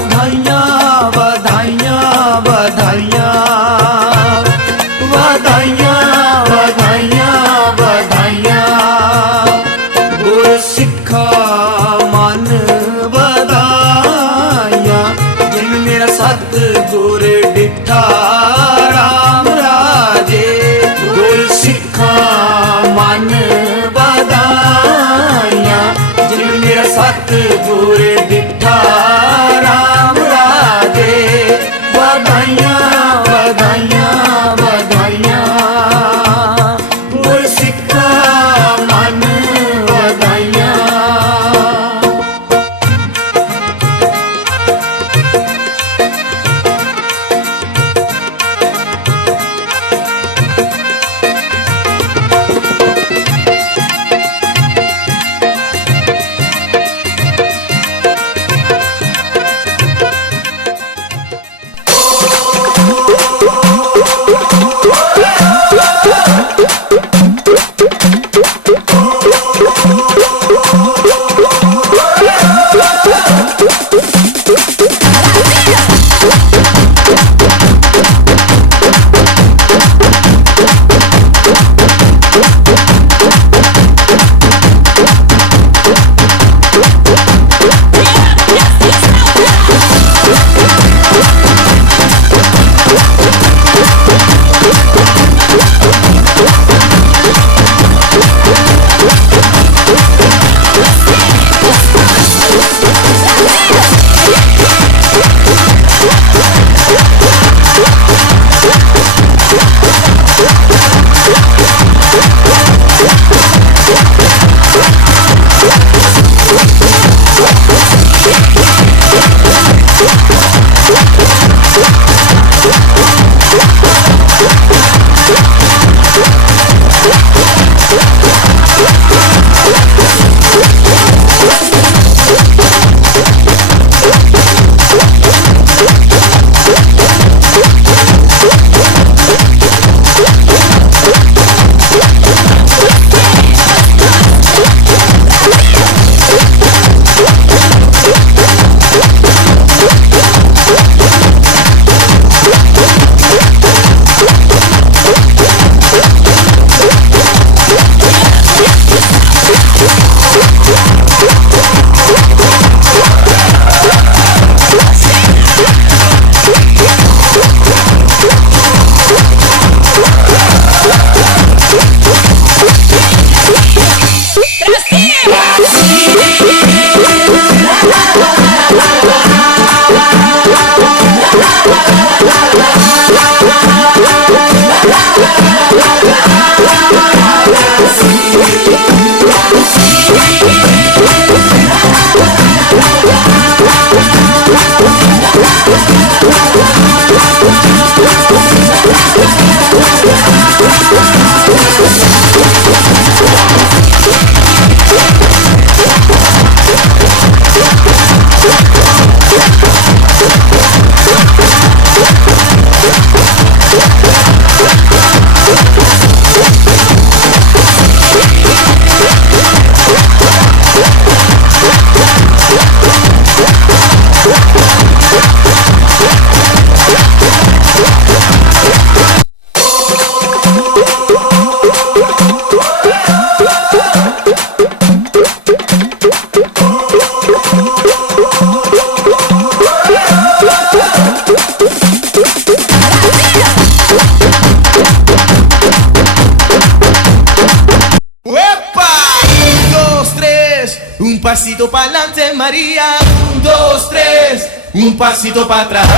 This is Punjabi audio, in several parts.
बधाइयाँ बधाइयाँ बधाइयाँ बधाइयाँ बधाइयाँ बधाइयाँ। गुरसिक्खा मन बधाइयाँ जिन मेरा सतगुर डिठा राम राजे। गुरसिक्खा मन बधाइयाँ जिन मेरा सतगुर डिठा राम राजे। बधाइयाँ बधाइयाँ बधाइयाँ गुरसिक्खा मन बधाइयाँ। Un pasito pa'lante, María. 1, 2, 3. Un pasito para atrás.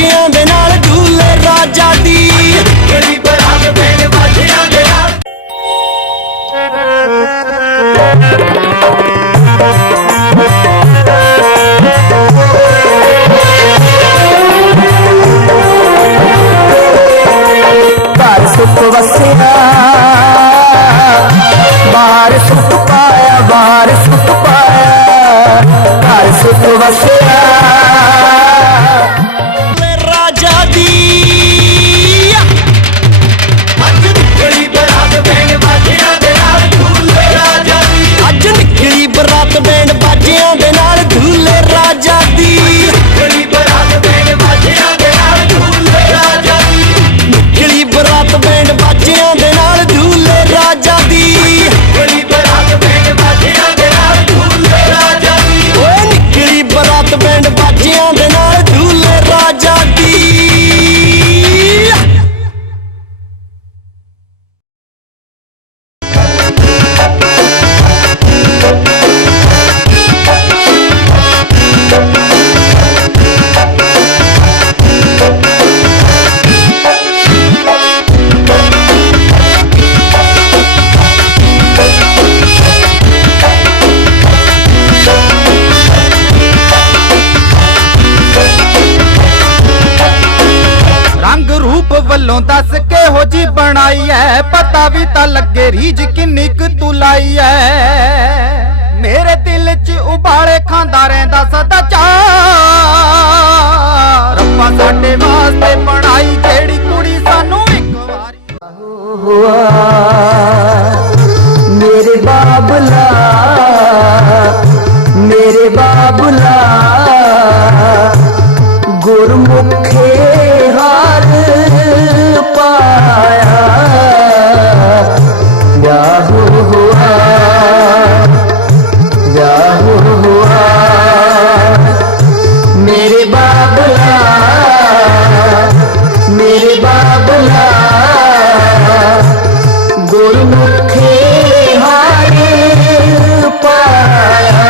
ਬਾਜਿਆਂ ਦੇ ਨਾਲ ਝੂਲੇ ਰਾਜਾ ਦੀ ਨਿਕਲੀ ਬਰਾਤ ਬੈਂਡ ਬਾਜਿਆਂ ਦੇ ਨਾਲ ਘਰ ਸੁੱਖ ਵਸਿਆ ਬਾਹਰ ਸੁੱਖ ਪਾਇਆ ਬਾਹਰ ਸੁੱਖ ਪਾਇਆ ਘਰ ਸੁੱਖ ਵਸਿਆ ਰਾਜਾ ਦੀ ਅੱਜ ਨਿਕਲੀ ਬਰਾਤ ਬੈਂਡ ਬਾਜਿਆਂ ਦੇ ਨਾਲ ਝੂਲੇ ਰਾਜਾ ਦੀ ਅੱਜ ਨਿਕਲੀ ਬਰਾਤ ਬੈਂਡ ਬਾਜਿਆਂ ਦੇ ਨਾਲ ਝੂਲੇ ਰਾਜਾ ਦੀ ਨਿਕਲੀ ਬਰਾਤ ਬੈਂਡ ਬਾਜਿਆਂ ਦੇ ਨਾਲ ਝੂਲੇ ਰਾਜਾ ਦੀ ਨਿਕਲੀ ਬਰਾਤ ਬੈਂਡ ਬਾਜਿਆਂ ਦੇ ਨਾਲ ਝੂਲੇ ਰਾਜਾ ਦੀ ਨਿਕਲੀ ਬਰਾਤ ਬੈਂਡ ਬਾਜਿਆਂ ਦੇ ਨਾਲ ਝੂਲੇ ਰਾਜਾ ਦੀ ਓਏ ਨਿਕਲੀ ਬਰਾਤ ਬੈਂਡ ਬਾਜਿਆਂ ਦੇ ਨਾਲ ਝੂਲੇ ਰਾਜਾ ਦੀ ਰੰਗ ਰੂਪ ਵੱਲੋਂ ਦੱਸ ਕਿਹੋ ਜੀ ਬਣਾਈ ਐ ਪਤਾ ਵੀ ਤਾਂ ਲੱਗੇ ਰੀਝ ਕਿੰਨੀ ਕੁ ਤੂੰ ਲਾਈ ਐ ਮੇਰੇ ਦਿਲ 'ਚ ਉਬਾਲੇ ਖਾਂਦਾ ਰਹਿੰਦਾ ਸਦਾ ਚਾਅ ਰੱਬਾ ਸਾਡੇ ਵਾਸਤੇ ਬਣਾਈ ਜਿਹੜੀ ਕੁੜੀ ਸਾਨੂੰ ਇੱਕ ਵਾਰੀ हुआ मेरे बाबला मेरे बाबला गुरमुखे हार पाया याहू हुआ याहू हुआ मेरे बाबला मेरे बाबला गुरमुखे हार पाया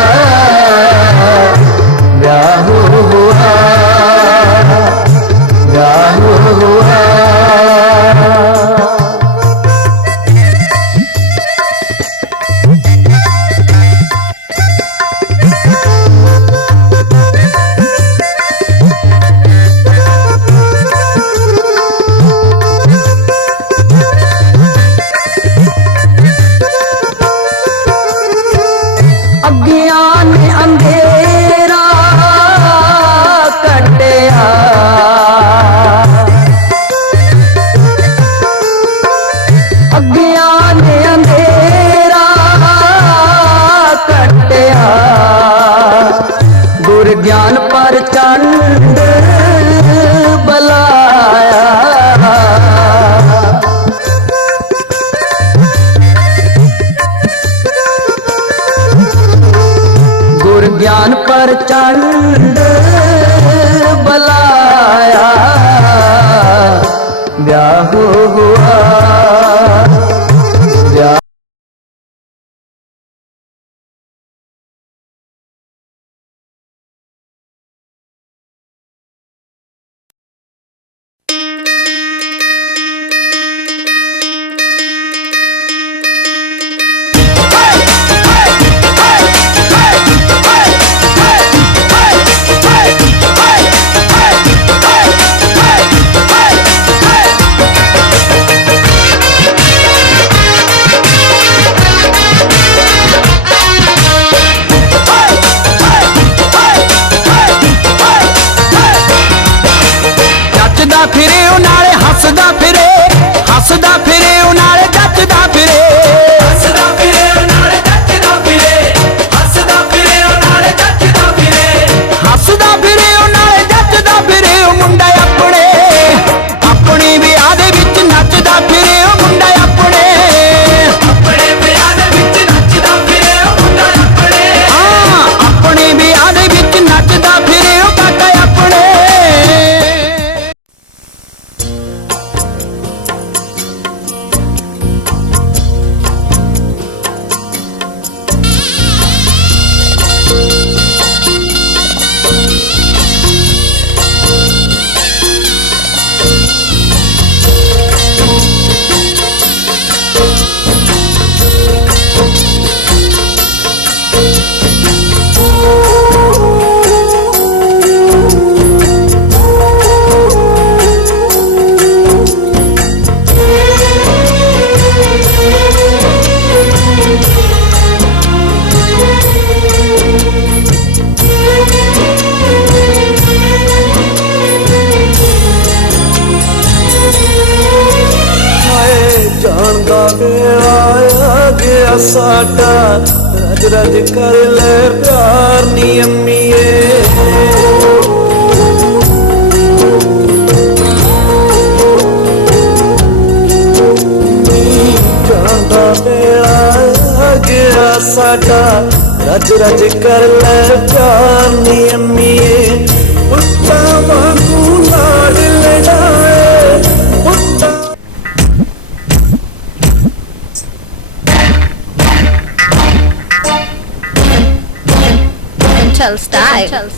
याहू हुआ याहू हुआ अज्ञान अंधेरा कटिया अज्ञान अंधेरा कटिया गुर ज्ञान पर चंड बलाया गुर ज्ञान पर चंड बलाया ब्याह हुआ ब्याह ਜੱਜਦਾ ਫਿਰੇ ਉਹ ਨਾਲੇ ਹੱਸਦਾ ਫਿਰੇ ਹੱਸਦਾ ਫਿਰੇ ਉਹ ਨਾਲੇ ਜੱਜਦਾ ਫਿਰੇ ਹੱਸਦਾ ਫਿਰੇ ਉਹ ਨਾਲ ਜੱਜਦਾ ਫਿਰੇ ਹੱਸਦਾ ਫਿਰੇ ਉਹ ਨਾਲ ਜੱਜਦਾ ਫਿਰੇ ਹੱਸਦਾ ਫਿਰੇ ਉਹ ਨਾਲੇ ਜੱਜਦਾ ਫਿਰੇ ਉਹ ਮੁੰਡਾ ਆਪਣੇ ਆਪਣੀ ਵਿਆਹ ਦੇ ਵਿੱਚ ਨੱਚਦਾ ਫਿਰੇ ਉਹ ਮੁੰਡਾ ਆਪਣੇ ਆਪਣੇ ਵਿਆਹ ਦੇ ਵਿੱਚ ਨੱਚਦਾ ਫਿਰੇ ਉਹ ਮੁੰਡਾ ਆਪਣੇ ਹਾਂ ਆਪਣੀ ਵਿਆਹ ਦੇ ਵਿੱਚ ਨੱਚਦਾ ਫਿਰੇ ਉਹ ਕਾਕਾ ਆਪਣੇ वेला आ गया साडा रज रज कर ले प्यार नी अम्मीए जांदा वेला आ गया साडा रज रज कर ले प्यार नी अम्मीए पुत्ता वांगू लाड लड़ाए पुत्ता Style.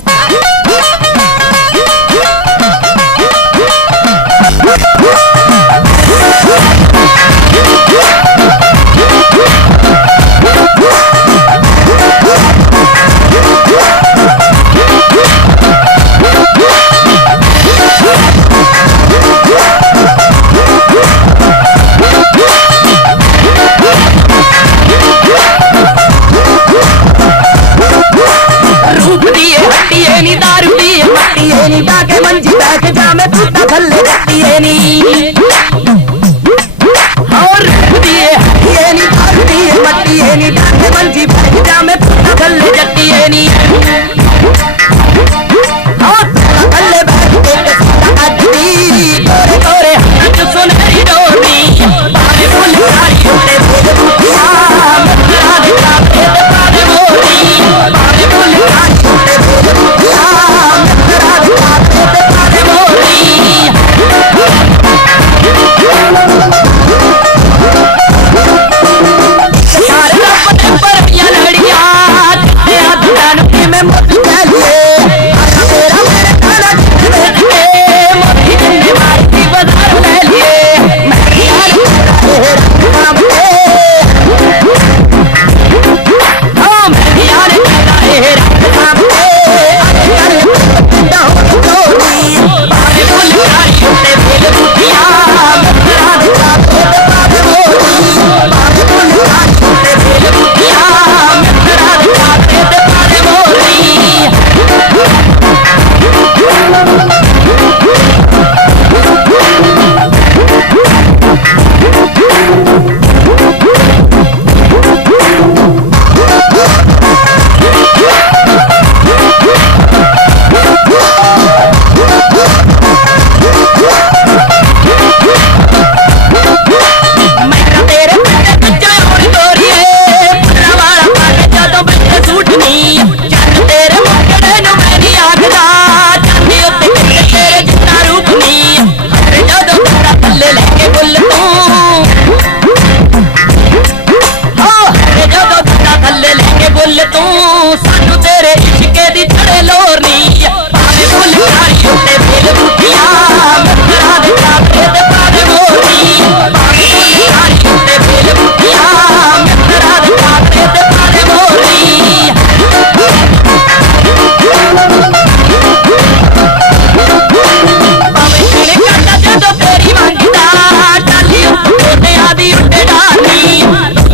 बाके मंजी बैठ जा मैं पुट्टा थल्ले जट्टिए नी और ये नी धरतीए मट्टिए नी बाके मंजी बैठ जा मैं पुट्टा थल्ले जट्टिए नी थल्ले बैठ के अड्डी तोरे तोरे हाथ सुनहरी डोरी बारे बोल सारी उठे बोल बुटिया मेरा दिखा दे बारे बोली बारे बोल सारी उठे बोल बुटिया मेरा दिखा दे बारे बोली सारे अपने पर या लड़िया तेरा दुकान पे मैं मत चलिए तेरा मेरे खाना बैठ के मोती जिन्ने मारती बाजार ले लिए मैं यार काम पे हाँ मैं यार काम पे आजकल पिंडा हो चोरी बारे बोल सारी उठे बोल बुटिया मेरा दिखा दे बारे बोली बारे बोल सारी उठे बोल बुटिया मेरा दिखा दे बारे बोली मैं तेरे पिंड बच्चा और गोरीए पुत्रा वाला पाके ਜਦੋਂ ਬੱਚੇ ਸੂਟਨੀ ਚੰਨ ਤੇਰੇ ਮੁੰਡੇ ਨੂੰ ਮੈਂ ਨਹੀਂ ਆਖਦਾ ਚਾਂਦੀ ਉੱਤੇ ਕਿਤੇ ਤੇਰੇ ਜਿੰਨਾ ਰੂਪ ਨਹੀਂ ਹਰ ਜਦੋਂ ਤੇਰਾ ਥੱਲੇ ਲੈ ਕੇ ਬੁੱਲ ਤੂੰ ਹਰ ਜਦੋਂ ਤੇਰਾ ਥੱਲੇ ਲੈ ਕੇ ਬੁੱਲ ਤੂੰ ਸਾਨੂੰ ਤੇਰੇ ਇਸ਼ਕੇ ਦੀ ਛੜੇ ਲੋਰ ਨਹੀਂ ਪਾਵੇ ਬੁੱਲ ਸਾਰੀ ਉੱਤੇ ਬੁੱਲ ਬੂਟੀਆਂ ਮੇਰਾ ਦਿਖਾ ਤੇ ਪਾਵੇ ਮੋਰੀ ਪਾਵੇ ਬੁੱਲ ਸਾਰੀ ਉੱਤੇ ਬੁੱਲ ਬੂਟੀਆਂ ਮੇਰਾ ਦਿਖਾ ਤੇ ਪਾਵੇ ਮੋਰੀ ਭਾਵੇਂ ਕਿਹੜੇ ਕਰਦਾ ਜਦੋਂ ਤੇਰੀ ਮੰਗਦਾ ਟਾਲੀ ਉੱਤੇ ਆਦੀ ਉੱਤੇ ਡਾਲੀ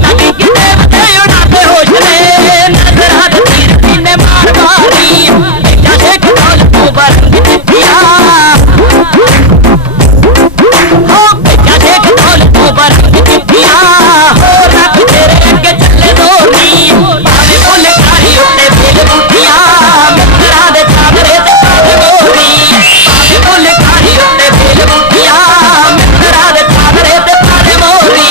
ਤਾਂ ਕਿ ਕਿਤੇ ਵਤੇ ਉਡਾਤੇ ਹੋਸ਼ ਨੇ ਨਜ਼ਰਾਂ ਦੇ ਤੀਰ ਸੀਨੇ ਮਾਰ ਮਾਰੀ ਇੱਕਾ ਦੇਖ ਢੋਲ ਤੋਂ ਬਰੰਗ ਚਿੱਠੀਆਂ ਹੋ ਇੱਕਾ ਦੇਖ ਢੋਲ ਤੋਂ ਬਰੰਗ ਚਿੱਠੀਆਂ ਹੋ ਰੱਖ ਤੇਰੇ ਅੱਗੇ ਚੱਲੇ ਦੋਰੀ ਭਾਵੇਂ ਬੋਲੇ ਕਾਰੀ ਉੱਤੇ ਬੇਲ ਬੂਟੀਆਂ ਮਿੱਤਰਾਂ ਦੇ ਚਾਦਰੇ ਤੇ ਪਾਵੇ ਮੋਰੀ ਭਾਵੇਂ ਬੋਲੇ ਕਾਰੀ ਉੱਤੇ ਬੇਲ ਬੂਟੀਆਂ ਮਿੱਤਰਾਂ ਦੇ ਚਾਦਰੇ ਤੇ ਪਾਵੇ ਮੋਰੀ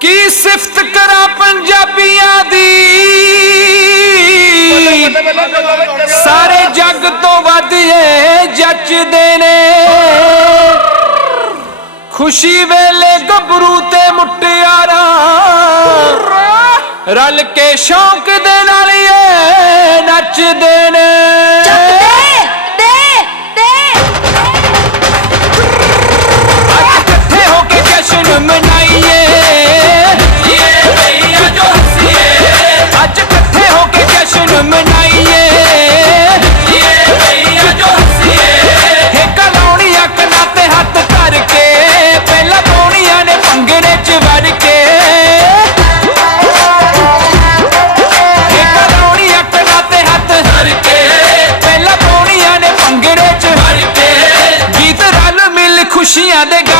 ਕੀ ਸਿਫਤ ਕਰਾਂ ਪੰਜਾਬੀਆਂ ਦੀ ਸਾਰੇ ਜੱਗ ਤੋਂ ਵੱਧ ਇਹ ਜੱਚਦੇ ਨੇ ਖੁਸ਼ੀ ਵੇਲੇ ਗੱਭਰੂ ਤੇ ਮੁਟਿਆਰਾਂ ਰਲ ਕੇ ਸ਼ੌਂਕ ਦੇ ਨਾਲ ਇਹ ਨੱਚਦੇ ਨੇ ਅੱਜ ਇਕੱਠੇ ਹੋ ਕੇ ਜਸ਼ਨ ਮਨਾਈਏ ਅੱਜ ਇਕੱਠੇ ਹੋ ਕੇ ਜਸ਼ਨ ਮਨਾਈਏ ਇੱਕ ਲਾਉਣੀ ਅੱਖ ਨਾਲ ਤੇ ਹੱਥ ਧਰ ਕੇ ਪਹਿਲਾਂ ਮੁੰਡਿਆਂ ਦੇ